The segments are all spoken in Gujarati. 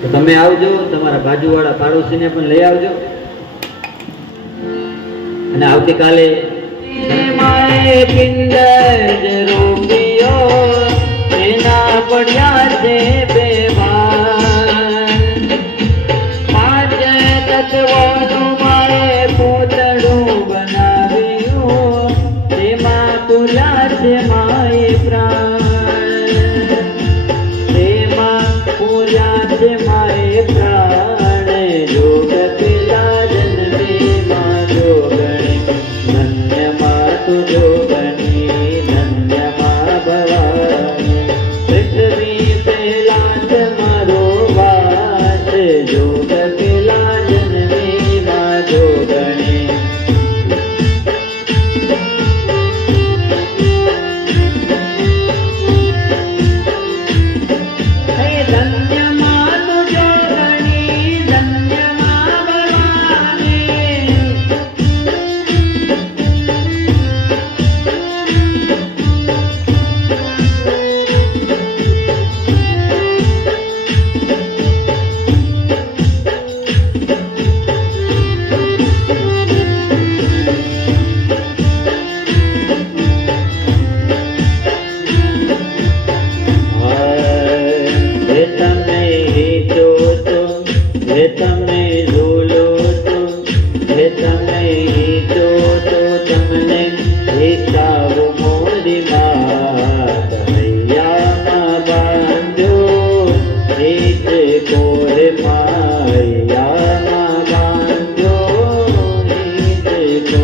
તો તમે આવજો, તમારા બાજુવાળા પાડોશીને પણ લઈ આવજો. અને આવતીકાલે પડ્યા છે બેભાન, પાંચ તત્વોનું મારે પૂતળું બનાવ્યું, તેમાં પૂર્યા છે માય પ્રાણ, તેમાં પૂર્યા છે માય પ્રાણ. જોગ પેલા જન્મી માં જોગણી, ધન્યમાં તુ જોગણી, ધન્યમાં ભવાની. પૃથ્વી પહેલા તમારો વાસ, જોગ પેલા જન્મી માં જોગણી. ધન્યમાં તુ જોગણી, ધન્યમાં ભવાની. તમે ઝૂલો છો, હે તમે હિતો તો તમને હિતાવ મોરી માત. હૈયામાં બાંધો હિત કોરે માં, હૈયામાં બાંધો હિત કો.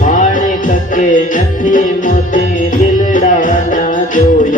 માણેક કે નથી મોતી દિલડા ના જોઈ.